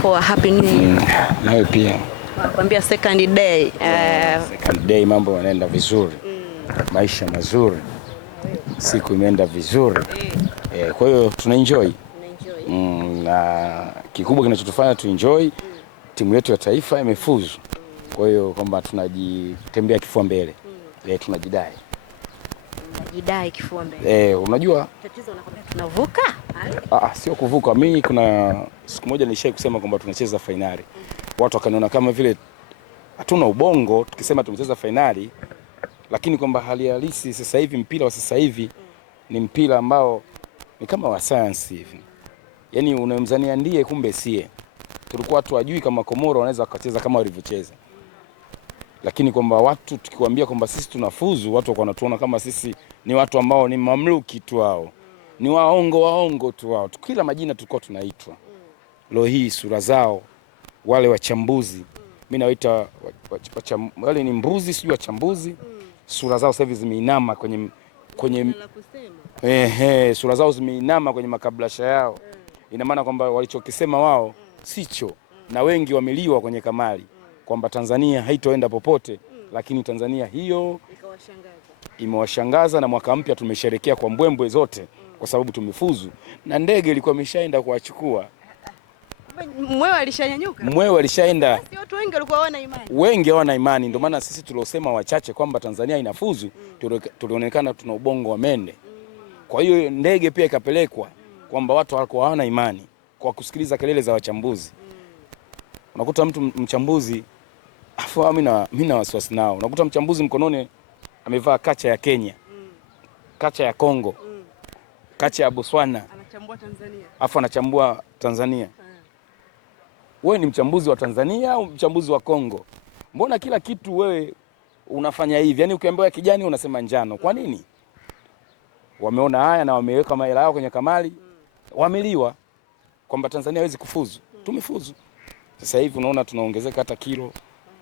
Poa, happy new year. Nawe pia. Nakwambia second day. Second day mambo yanaenda vizuri. Maisha mazuri. Siku imeenda vizuri. Kwa hiyo tuna enjoy. Na kikubwa kinachotufanya tu enjoy timu yetu ya taifa imefuzu. Kwa hiyo kwamba tunajitembea kifua mbele. Tunajidai. Tunajidai kifua mbele. Unajua tatizo unakwambia tunavuka? Sio kuvuka. Mimi kuna siku moja nilishai kusema kwamba tunacheza finali. Watu wakaniona kama vile hatuna ubongo tukisema tumecheza finali, lakini kwamba hali halisi sasa hivi mpira wa sasa hivi ni mpira ambao ni kama wa science hivi. Yaani unamzania ndiye kumbe sie. Tulikuwa watu wajui kama Komoro wanaweza wakacheza kama walivyocheza. Lakini kwamba watu tukiwaambia kwamba sisi tunafuzu, watu wanatuona kama sisi ni watu ambao ni mamluki tu wao. Ni waongo tu wao. Kila majina tulikuwa tunaitwa. Leo hii sura zao wale wachambuzi, mimi nawaita wale ni mbuzi sijui wachambuzi, sura zao sasa hivi zimeinama kwenye sura zao zimeinama kwenye makablasha yao. Ina maana kwamba walichokisema wao sicho, na wengi wameliwa kwenye kamari kwamba Tanzania haitoenda popote, lakini Tanzania hiyo imewashangaza, na mwaka mpya tumesherekea kwa mbwembwe zote kwa sababu tumefuzu, na ndege ilikuwa imeshaenda kuwachukua. Mwewe alishanyanyuka? Mwewe alishaenda. Basi watu wengi walikuwa hawana imani. Wengi hawana imani, ndio maana sisi tuliosema wachache kwamba Tanzania inafuzu tulionekana tuna ubongo wa mende. Kwa hiyo ndege pia ikapelekwa kwamba watu walikuwa hawana imani kwa kusikiliza kelele za wachambuzi. Unakuta mtu mchambuzi afu mimi na wasiwasi nao. Unakuta mchambuzi mkononi amevaa kacha ya Kenya, kacha ya Kongo, kacha ya Botswana, anachambua Tanzania. Afu anachambua Tanzania. Wewe ni mchambuzi wa Tanzania au mchambuzi wa Kongo? Mbona kila kitu wewe unafanya hivi? Yaani ukiambiwa kijani unasema njano. Kwa nini? Wameona haya na wameweka mahela yao kwenye kamari. Wameliwa kwamba Tanzania haiwezi kufuzu. Tumefuzu. Sasa hivi unaona tunaongezeka hata kilo. Mimi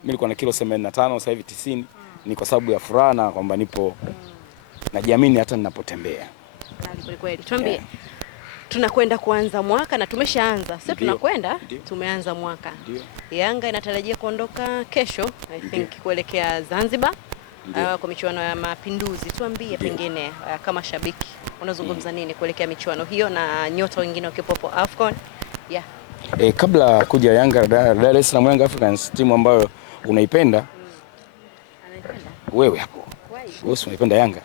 nilikuwa na kilo 85 sasa hivi 90. Ni kwa sababu ya furaha na kwamba nipo najiamini hata ninapotembea. Kweli. Tuambie. Tunakwenda kuanza mwaka na tumeshaanza. Sio tunakwenda, tumeanza mwaka. Ndiyo. Yanga inatarajia kuondoka kesho, I think kuelekea Zanzibar kwa michuano ya Mapinduzi. Tuambie pengine kama shabiki unazungumza nini kuelekea michuano hiyo na nyota wengine wakipopo AFCON? Kabla kuja Yanga, Dar es Salaam Young Africans, timu ambayo unaipenda. Anaipenda? Wewe hapo. Wewe unaipenda Yanga?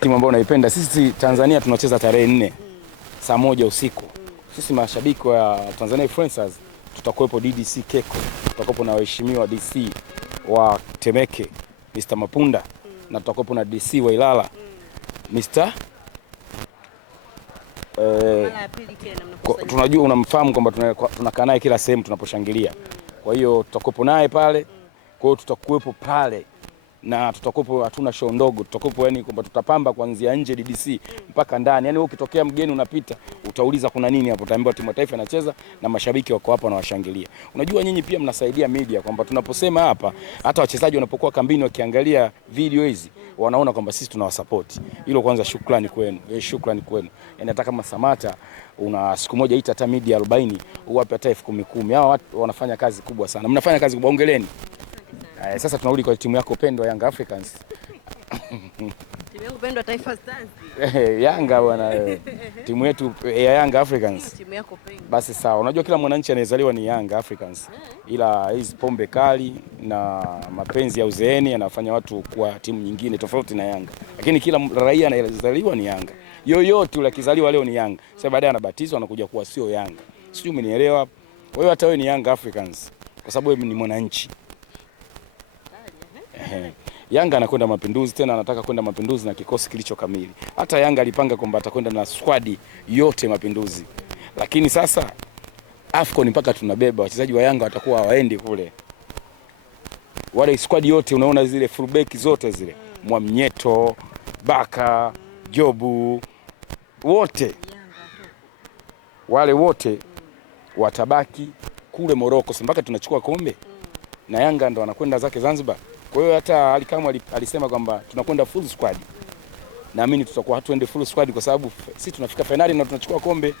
Timu ambayo unaipenda. Sisi Tanzania tunacheza tarehe 4 saa 1 usiku. Sisi mashabiki wa Tanzania Influencers tutakuwepo DDC Keko, tutakuwepo na waheshimiwa DC wa Temeke Mr. Mapunda, na tutakuwepo na DC wa Ilala Mr. Tunajua unamfahamu kwamba tunakaa naye kila sehemu tunaposhangilia. Kwa hiyo tutakuwepo naye pale. Kwa hiyo tutakuwepo pale. Na tutakuwepo, hatuna show ndogo, tutakuwepo yani kwamba tutapamba kuanzia nje DDC mpaka ndani. Yani wewe ukitokea mgeni unapita, utauliza kuna nini hapo, utaambiwa timu ya taifa inacheza na mashabiki wako hapa na washangilia. Unajua nyinyi pia mnasaidia media kwamba tunaposema hapa, hata wachezaji wanapokuwa kambini wakiangalia video hizi, wanaona kwamba sisi tunawasupport. Hilo kwanza shukrani kwenu. Shukrani kwenu. Yani hata kama Samata una siku moja ita hata media 40, uwape hata 10,000. Hao watu wanafanya kazi kubwa sana. Mnafanya kazi kubwa, ongeleni. Sasa tunarudi kwa timu yako pendwa Young Africans. Timu yangu pendwa Taifa Stars. Yanga bwana. Timu yetu ya Young Africans. Timu yako pendwa. Basi sawa. Unajua kila mwananchi anayezaliwa ni Young Africans. Ila hizi pombe kali na mapenzi ya uzeeni yanafanya watu kuwa timu nyingine tofauti na Yanga. Lakini kila raia anayezaliwa ni Yanga. Yoyote ule akizaliwa leo ni Yanga. Sasa baadaye anabatizwa anakuja kuwa sio Yanga. Sijui umenielewa? Kwa hiyo hata wewe ni Young Africans kwa sababu wewe ni mwananchi. Yanga anakwenda Mapinduzi, tena anataka kwenda Mapinduzi na kikosi kilicho kamili. Hata Yanga alipanga kwamba atakwenda na squad yote Mapinduzi. Lakini sasa AFCON mpaka tunabeba wachezaji wa Yanga watakuwa hawaendi kule. Wale squad yote unaona zile fullback zote zile. Mwamnyeto, Baka, Jobu, wote. Wale wote watabaki kule Morocco mpaka tunachukua kombe. Na Yanga ndo anakwenda zake Zanzibar. Kwa hiyo hata Alikamwe alisema kwamba tunakwenda full squad. Naamini tutakuwa hatuende full squad kwa sababu sisi tunafika finali na tunachukua kombe.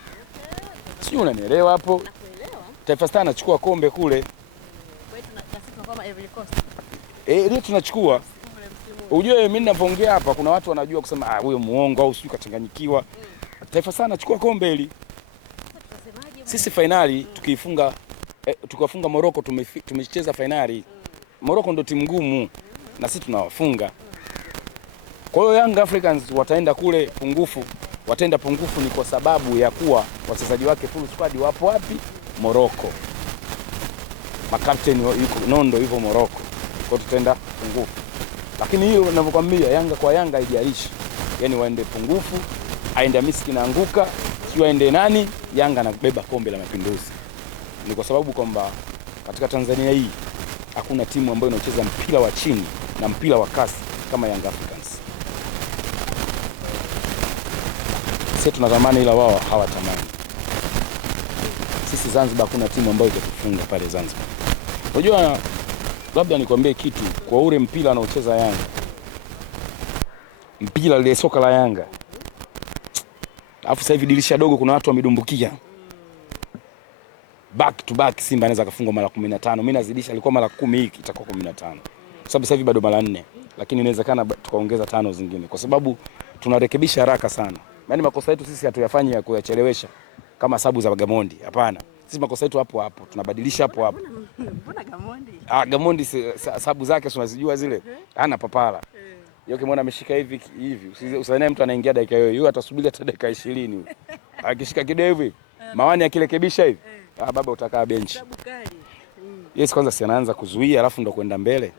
Sio, unanielewa hapo? Nakuelewa. Taifa Stars anachukua kombe kule. Kwa hiyo tunasifa kama Ivory Coast. Leo tunachukua. Ujue mimi ninapoongea hapa kuna watu wanajua kusema huyo muongo au sio kachanganyikiwa. Taifa Stars anachukua kombe hili. Sisi finali tukifunga tukafunga Morocco, tumecheza finali. Morocco ndo timu ngumu na sisi tunawafunga. Kwa hiyo Young Africans wataenda kule pungufu, wataenda pungufu ni kwa sababu ya kuwa wachezaji wake full squad wapo wapi? Morocco. Makapteni yuko Nondo yupo Morocco. Kwa hiyo tutaenda pungufu. Lakini hiyo ninavyokuambia Yanga kwa Yanga haijalishi. Yaani waende pungufu, aende Misri naanguka, sio aende nani, Yanga anabeba kombe la Mapinduzi. Ni kwa sababu kwamba katika Tanzania hii hakuna timu ambayo inacheza mpira wa chini na mpira wa kasi kama Young Africans. Sisi tunatamani ila wao hawatamani. Sisi Zanzibar hakuna timu ambayo itatufunga pale Zanzibar. Unajua labda nikwambie kitu kwa ule mpira anaocheza Yanga. Mpira ile soka la Yanga. Alafu sasa hivi dirisha dogo kuna watu wamedumbukia. Back to back Simba anaweza kufungwa mara 15. Mimi nazidisha alikuwa mara 10, hii itakuwa 15. Kwa sababu sasa hivi bado mara 4. Lakini inawezekana tukaongeza 5 zingine kwa sababu tunarekebisha haraka sana. Yaani makosa yetu sisi hatuyafanyi ya kuyachelewesha kama sababu za Gamondi. Hapana. Sisi makosa yetu hapo hapo. Tunabadilisha hapo hapo. Mbona Gamondi? Gamondi sababu zake tunazijua zile. Hana papara. Yeye ukimwona ameshika hivi usidhani mtu anaingia dakika hiyo. Yeye atasubiri hata dakika 20. Akishika kidevu hivi. Mawani akirekebisha hivi. Baba utakaa benchi. Yes, kwanza si anaanza kuzuia alafu ndo kwenda mbele.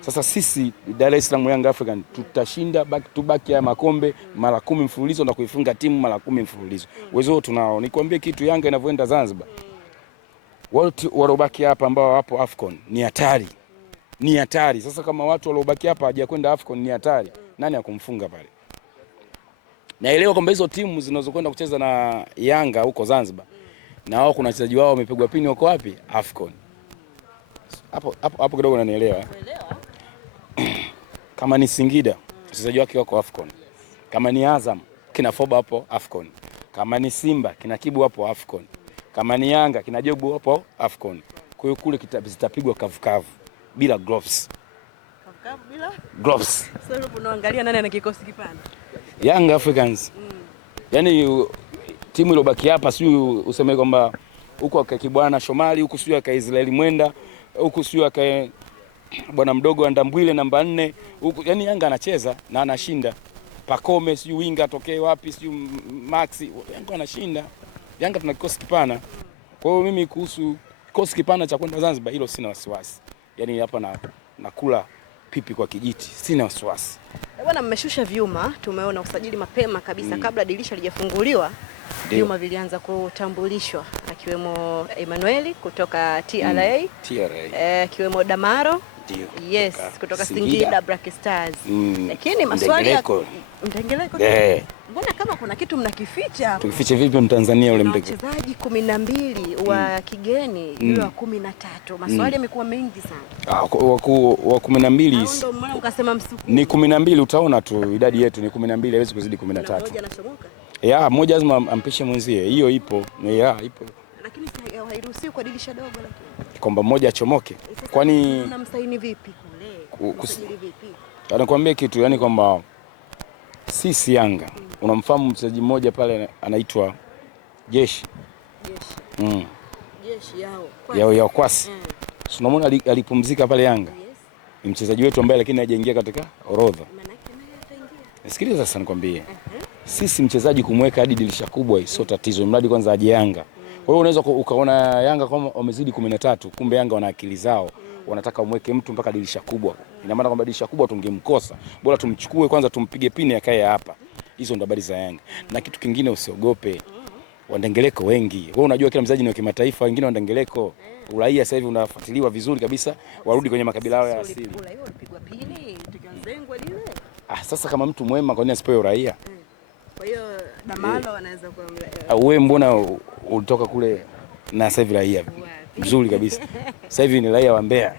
Sasa sisi Dar es Salaam Young African tutashinda back to back ya makombe mara 10 mfululizo na kuifunga timu mara 10 mfululizo. Uwezo tunao. Nikwambie kitu, Yanga inavyoenda Zanzibar. Watu walobaki hapa ambao wapo Afcon ni hatari. Ni hatari. Sasa kama watu walobaki hapa hawajakwenda Afcon ni hatari. Nani akumfunga pale? Naelewa kwamba hizo timu zinazokwenda kucheza na Yanga huko Zanzibar na wao kuna wachezaji wao wamepigwa pini wako wapi? Afcon. Hapo kidogo unanielewa. Kama ni Singida wachezaji wake wako Afcon. Kama ni Azam kina Foba hapo Afcon. Kama ni Simba kina Kibu hapo Afcon. Kama ni Yanga kina Jobu hapo Afcon. Kwa hiyo kule zitapigwa kavukavu bila gloves. Kavukavu bila gloves. Sasa unaangalia nani ana kikosi kipana? Young Africans. Yaani timu ilobaki hapa sio useme kwamba huko akakibwana Shomali, huko sio aka Israeli Mwenda, huko sio aka bwana mdogo Andambwile namba 4, huko yani Yanga anacheza na anashinda. Pakome sio winga atokee wapi sio Max, Yanga anashinda. Yanga tuna kikosi kipana. Kwa hiyo mimi kuhusu kikosi kipana cha kwenda Zanzibar hilo sina wasiwasi. Yaani hapa nakula pipi kwa kijiti, sina wasiwasi. Bwana, mmeshusha vyuma, tumeona usajili mapema kabisa kabla dirisha lijafunguliwa. Vyuma vilianza kutambulishwa akiwemo Emmanuel kutoka TRA. Akiwemo Damaro. Yes, kutoka Singida Black Stars. Lakini maswali ya Mdengeleko. Mbona kama kuna kitu mnakificha? Tukifiche vipi Mtanzania ule Mdengeleko? Wachezaji 12 wa kigeni yule wa 13. Maswali yamekuwa mengi sana. Wa 12 ndio mbona ukasema msukumo? Ni 12 utaona tu idadi yetu ni 12 haiwezi kuzidi 13. Mmoja anachomoka? Mmoja lazima ampishe mwenzie. Hiyo ipo. Ipo. Lakini hairuhusiwi kwa dirisha dogo lakini. Kwamba mmoja achomoke. Kwani unamsaini vipi kule? Kusajili vipi? Anakuambia kitu yani kwamba sisi Yanga unamfahamu mchezaji mmoja pale anaitwa Jeshi. Jeshi yao Kwasi. Tunamwona alipumzika pale Yanga. Ni mchezaji wetu ambaye lakini hajaingia katika orodha. Sikiliza sasa nikwambie. Sisi mchezaji kumweka hadi dirisha kubwa sio tatizo, mradi kwanza aje Yanga. Kwa hiyo unaweza ukaona Yanga kama wamezidi 13, kumbe Yanga wana akili zao. Wanataka umweke mtu mpaka dirisha kubwa. Ina maana kwamba dirisha kubwa tungemkosa. Bora tumchukue kwanza tumpige pini akae hapa. Hizo ndo habari za Yanga. Na kitu kingine usiogope. Wandengeleko wengi. Wewe unajua kila mchezaji ni wa kimataifa, wengine wandengeleko. Uraia sasa hivi unafuatiliwa vizuri kabisa, warudi kwenye makabila yao ya asili. Uraia ulipigwa pini, tukazengwa lile. Sasa kama mtu mwema kwa nini asipewe uraia? Kwa hiyo Damalo anaweza kuwa wewe mbona ulitoka kule na sasa hivi raia mzuri kabisa. Sasa hivi ni raia wa Mbeya.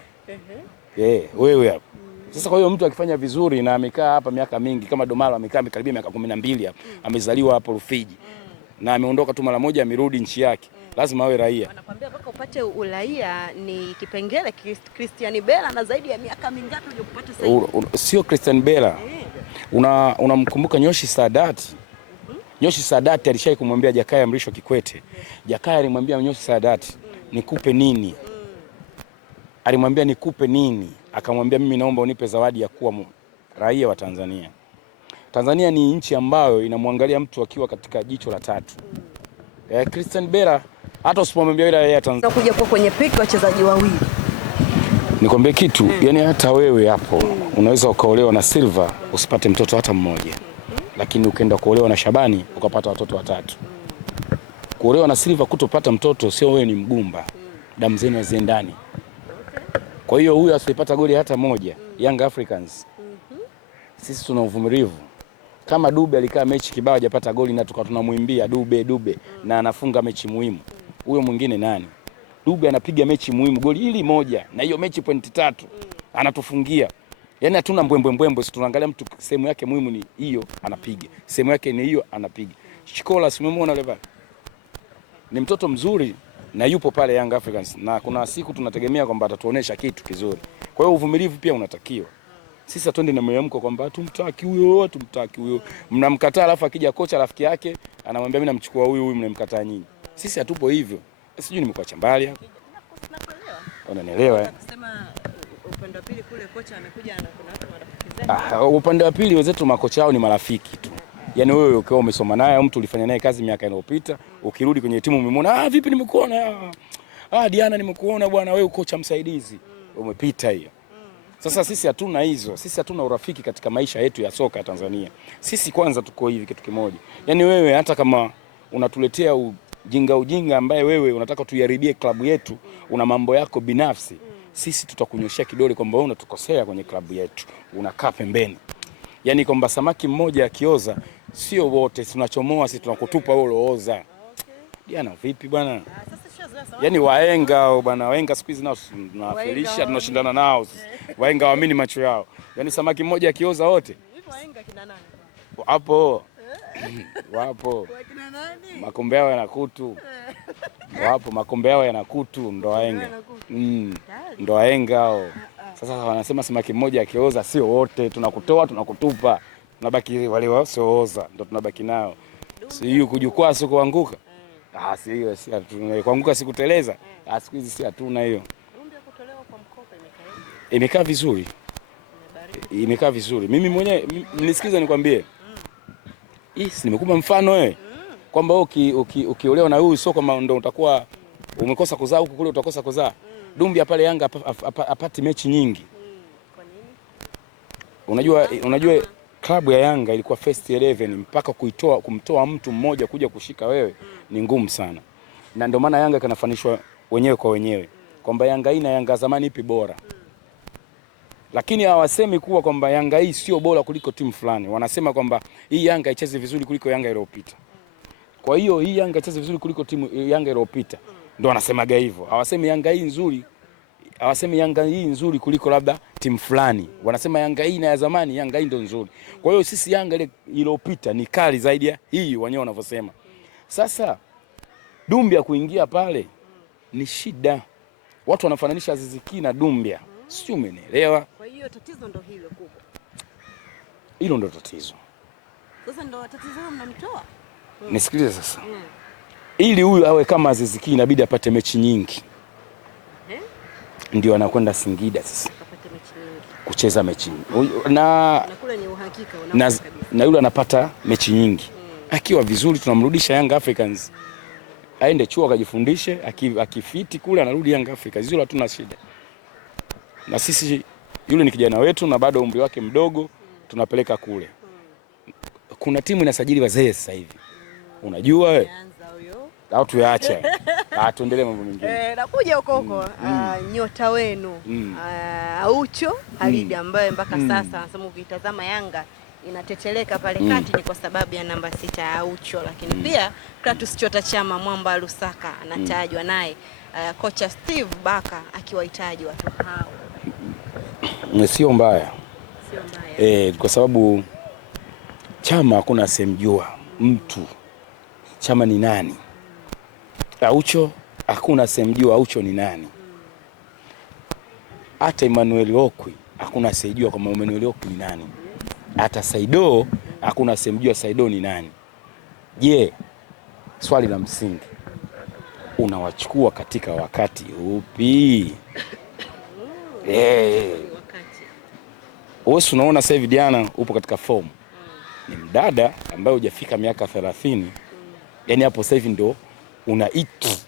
Wewe hapo. Sasa kwa hiyo mtu akifanya vizuri na amekaa hapa miaka mingi kama Domalo amekaa karibia miaka 12 hapa. Amezaliwa hapo Rufiji. na ameondoka tu mara moja amerudi nchi yake, lazima awe raia. Wanakuambia mpaka upate uraia ni kipengele. Christian Bella na zaidi ya miaka mingapi uje kupata sasa? Sio Christian Bella. Unamkumbuka Nyoshi Sadat? Nyoshi Sadat alishai kumwambia Jakaya Mrisho Kikwete. Jakaya alimwambia Nyoshi Sadat, nikupe nini? Alimwambia nikupe nini? Akamwambia mimi naomba unipe zawadi ya kuwa raia wa Tanzania. Tanzania ni nchi ambayo inamwangalia mtu akiwa katika jicho la tatu. Christian Bella hata usipomwambia yule raia Tanzania. Kuja kwa kwenye piki wachezaji wawili. Nikwambie kitu, yani hata wewe hapo unaweza ukaolewa na Silva usipate mtoto hata mmoja. Lakini ukaenda kuolewa na Shabani ukapata watoto watatu. Kuolewa na Silva kutopata mtoto sio wewe ni mgumba. Damu zenu haziendani. Kwa hiyo huyu asipata goli hata moja, Young Africans. Sisi tuna uvumilivu. Kama Dube alikaa mechi kibao hajapata goli na tunamwimbia Dube na anafunga mechi muhimu. Huyo mwingine nani? Dube anapiga mechi muhimu goli hili moja na hiyo mechi pointi 3 anatufungia. Yaani hatuna mbwembwe, sisi tunaangalia mtu sehemu yake muhimu ni hiyo anapiga. Sehemu yake ni hiyo anapiga. Chikola simemwona yule pale. Ni mtoto mzuri na yupo pale Young Africans na kuna siku tunategemea kwamba atatuonesha kitu kizuri. Kwa hiyo uvumilivu pia unatakiwa. Sisi twende na mwamko kwamba tumtaki huyo, tumtaki huyo. Mnamkataa alafu akija kocha rafiki yake anamwambia mimi namchukua huyu mnamkataa nyinyi. Sisi hatupo hivyo. Sijui nimekuacha mbali hapo. Unanielewa? Kusema upande wa pili kule kocha amekuja na kuna watu marafiki zake. Upande wa pili wenzetu makocha wao ni marafiki tu. Yaani wewe ukiwa umesoma naye au mtu ulifanya naye kazi miaka iliyopita, ukirudi kwenye timu umemwona, vipi nimekuona? Diana nimekuona bwana wewe kocha msaidizi. Umepita hiyo. Sasa sisi hatuna hizo. Sisi hatuna urafiki katika maisha yetu ya soka ya Tanzania. Sisi kwanza tuko hivi kitu kimoja. Yaani wewe hata kama unatuletea ujinga ambaye wewe unataka tuiharibie klabu yetu, una mambo yako binafsi, sisi tutakunyoshia kidole kwamba wewe unatukosea kwenye klabu yetu. Unakaa pembeni. Yaani kwamba samaki mmoja akioza sio wote tunachomoa, sisi tunakutupa wewe ulooza. Diana vipi bwana? Yaani wahenga bwana, wahenga siku hizi nao tunawafilisha, tunashindana nao. Wahenga waamini macho yao. Yaani samaki mmoja akioza wote. Hivyo wahenga kina nani? Hapo. Wapo. Wakina nani? Makombe yao yana kutu. Wapo makombe yao yana kutu ndo wahenga. Ndo wahenga hao. Sasa wanasema samaki mmoja akioza sio wote, tunakutoa tunakutupa. Tunabaki wale wasiooza ndo tunabaki nao. Si hiyo kujukwaa sio kuanguka. Si hiyo si kuanguka si kuteleza. Siku hizi si hatuna hiyo. Ndio kutolewa kwa mkopo imekaa vizuri. Imekaa vizuri. Mimi mwenyewe nisikiza nikwambie. Nimekupa mfano wewe. Kwamba ukiolewa na huyu sio kama ndo utakuwa umekosa kuzaa huku kule utakosa kuzaa. Dumbia pale Yanga apati mechi nyingi. Kwa nini? Unajua klabu ya Yanga ilikuwa first 11 mpaka kumtoa mtu mmoja kuja kushika wewe ni ngumu sana. Na ndio maana Yanga kanafanishwa wenyewe kwa wenyewe. Kwamba Yanga hii na Yanga zamani ipi bora. Lakini hawasemi kuwa kwamba Yanga hii sio bora kuliko timu fulani. Wanasema kwamba hii Yanga icheze vizuri kuliko Yanga iliyopita. Kwa hiyo hii Yanga icheze vizuri kuliko timu Yanga iliyopita. Ndio wanasemaga hivyo. Hawasemi Yanga hii nzuri. Hawasemi Yanga hii nzuri kuliko labda timu fulani. Wanasema Yanga hii na ya zamani Yanga hii ndio nzuri. Kwa hiyo sisi Yanga ile iliyopita ni kali zaidi ya hii wenyewe wanavyosema. Sasa Dumbia kuingia pale ni shida. Watu wanafananisha Aziz Ki na Dumbia. Sio, umenielewa? Kwa hiyo tatizo ndo hilo kubwa. Hilo ndo tatizo. Sasa ndo tatizo mnamtoa. Nisikilize sasa. Ili huyu awe kama Aziz Ki inabidi apate mechi nyingi. Ndio anakwenda Singida sasa. Apate mechi nyingi. Kucheza mechi. Na kule ni uhakika na yule anapata mechi nyingi. Akiwa vizuri tunamrudisha Young Africans. Aende chuo akajifundishe, akifiti kule anarudi Young Africans. Yule hatuna shida. Na sisi yule ni kijana wetu na bado umri wake mdogo, tunapeleka kule. Kuna timu inasajili wazee sasa hivi. Unajua wewe? Au tuyaache. Tuendelee mambo mengine. Nakuja huko nyota wenu. Aucho Halidi ambaye mpaka sasa anasema ukitazama Yanga inateteleka pale kati ni kwa sababu ya namba 6 ya Aucho, lakini pia Kratos Chota Chama Mwamba Lusaka anatajwa naye kocha Steve Baka akiwahitaji watu hao. Sio mbaya. Sio mbaya. Kwa sababu Chama hakuna semjua mtu. Chama ni nani? Aucho hakuna semjua Aucho ni nani. Hata Emmanuel Okwi hakuna sejua kama Emmanuel Okwi ni nani. Hata Saido hakuna semjua Saido ni nani. Je, swali la msingi, unawachukua katika wakati upi? Wewe unaona sasa hivi Diana upo katika form. Ni mdada ambaye hujafika miaka 30. Yaani hapo sasa hivi ndo unaiti.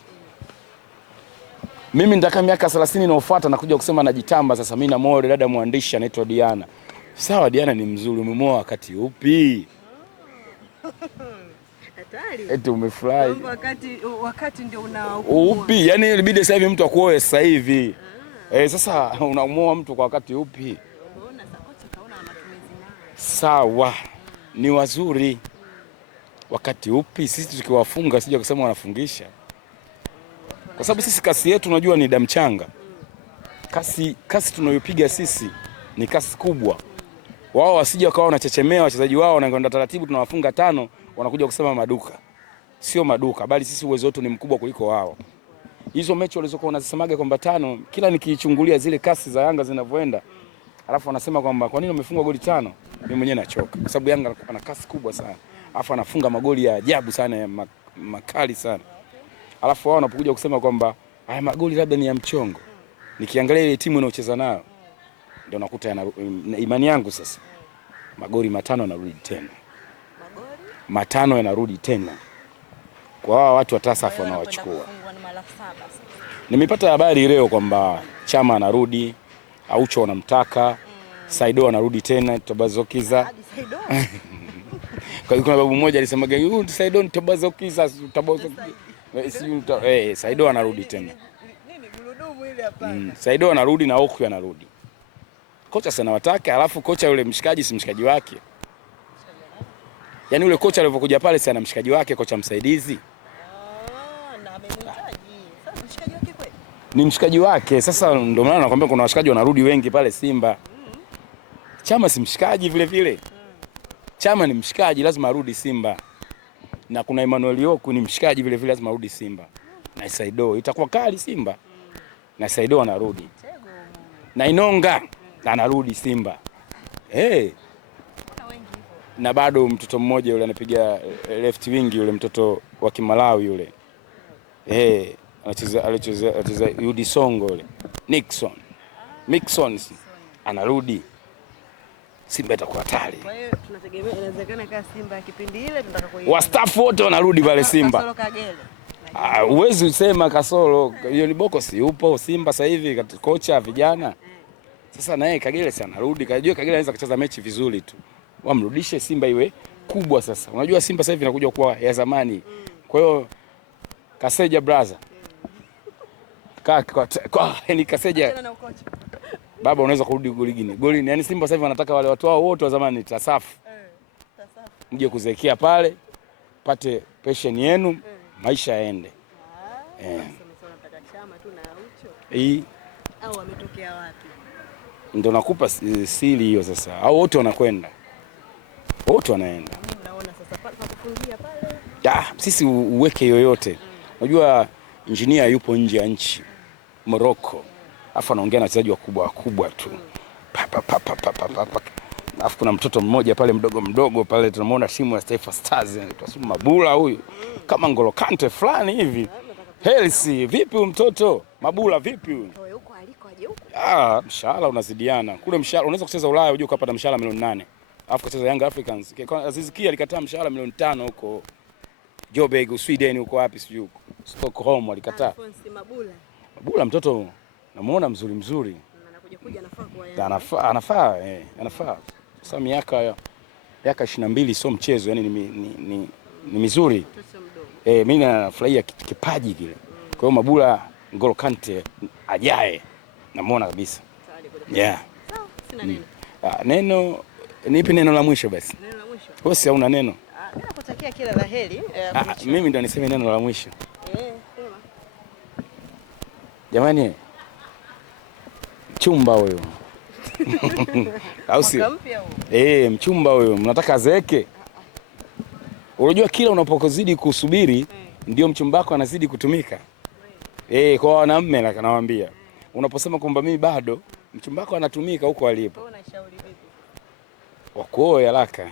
Mimi ndaka miaka 30 inaofuata nakuja kusema najitamba sasa mimi na moyo dada mwandishi anaitwa Diana. Sawa, Diana ni mzuri, umemoa wakati upi? Hatari. Eti umefurahi. Wakati ndio upi? Yaani ilibidi sasa hivi mtu akuoe sasa hivi. Sasa unamoa mtu kwa wakati upi? Unaona sasa kaona matumizi nayo. Sawa. Ni wazuri. Wakati upi? Sisi tukiwafunga sije kusema wanafungisha. Kwa sababu sisi kasi yetu unajua ni damchanga. Kasi tunayopiga sisi ni kasi kubwa. Wao wasije wakawa wanachechemea wachezaji wao wanakwenda taratibu, tunawafunga 5 wanakuja kusema maduka. Sio maduka, bali sisi uwezo wetu ni mkubwa kuliko wao. Hizo mechi walizokuwa wanasemaga kwamba 5, kila nikiichungulia zile kasi za Yanga zinavyoenda, alafu wanasema kwamba kwa nini wamefungwa goli 5? Mimi mwenyewe nachoka. Kwa sababu Yanga ana kasi kubwa sana. Alafu anafunga magoli ya ajabu sana ya makali sana. Alafu wao wanapokuja kusema kwamba haya magoli labda ni ya mchongo. Nikiangalia ile timu inayocheza nayo ndio nakuta imani yangu sasa. Magoli 5 yanarudi tena. Magoli 5 yanarudi tena. Kwa hao watu wa Tasafu wanawachukua. Nimepata habari leo kwamba Chama anarudi, Aucho wanamtaka, Saido anarudi tena, Tobazokiza. Kwa hiyo kuna babu mmoja alisemaga huyu Saido ni Tobazokiza, Saido anarudi tena. Nini gurudumu ile hapa? Saido anarudi na Okwi anarudi. Kocha sana wataka, alafu kocha yule mshikaji si mshikaji wake. Yaani yule kocha alivyokuja pale si ana mshikaji wake, kocha msaidizi. Na amemhitaji. Sasa mshikaji wake kweli? Ni mshikaji wake. Sasa ndio maana nakwambia kuna washikaji wanarudi wengi pale Simba. Chama si mshikaji vile vile. Chama ni mshikaji, lazima arudi Simba. Na kuna Emmanuel Okwi ni mshikaji vile vile, lazima arudi Simba. Na Saido itakuwa kali Simba. Na Saido anarudi. Na Inonga anarudi Simba. Na bado mtoto mmoja yule anapiga left wing yule mtoto wa Kimalawi yule. Anacheza Yudi Songo yule. Mixon anarudi. Simba itakuwa hatari. Kwa hiyo tunategemea inawezekana kama Simba kipindi ile tunataka kuiona. Wastaafu wote wanarudi pale Simba. Kasoro Kagere. Uwezi usema kasoro. Hiyo ni Boko si upo Simba sasa hivi kocha vijana. Sasa naye Kagere si anarudi. Kajua Kagere anaweza kucheza mechi vizuri tu. Wamrudishe Simba iwe kubwa sasa. Unajua Simba sasa hivi inakuja kuwa ya zamani. Kwa hiyo Kaseja brother. Ni Kaseja. Baba unaweza kurudi goli. Yaani Simba sasa hivi wanataka wale watu wao wote wa zamani Tasafu. Mje kuzekia pale. Pate passion yenu, maisha yaende. Au wametokea wapi? Ndio nakupa siri hiyo sasa. Au wote wanakwenda. Wote wanaenda. Mimi naona sasa pa kufungia pale. Sisi uweke yoyote. Unajua engineer yupo nje ya nchi. Morocco. Alafu anaongea na wachezaji wakubwa tu. Alafu kuna mtoto mmoja pale mdogo pale tunamuona timu ya Taifa Stars anaitwa Mabula huyu. Kama Ngolo Kante fulani hivi. Helsi, vipi huyu mtoto? Mabula vipi huyu? Huko aliko aje huko? Mshahara unazidiana. Kule mshahara unaweza kucheza Ulaya uje ukapata mshahara milioni 8. Alafu kucheza Young Africans. Aziz Ki alikataa mshahara milioni 5 huko Joburg, Sweden huko wapi sijui huko. Stockholm alikataa. Mabula mtoto namuona mzuri. Anakuja anafaa kwa Yanga. Anafaa. Sasa miaka 22 sio mchezo, yani ni mizuri. Mimi nafurahia kipaji kile. Kwa hiyo Mabula Ngolo Kante ajaye namuona kabisa. Sawa, sina neno. Neno nipi neno la mwisho basi? Neno la mwisho. Wewe si hauna neno? Mimi nakutakia kila la heri. Mimi ndo niseme neno la mwisho. Sema. Jamani, mchumba huyo. Au si? Mchumba huyo. Mchumba huyo, mnataka azeeke? Unajua kila unapozidi kusubiri ndio mchumba wako anazidi kutumika. Kwa wanaume nawaambia. Unaposema kwamba mimi bado, mchumba wako anatumika huko alipo. Unashauri vipi? Wakuoe haraka.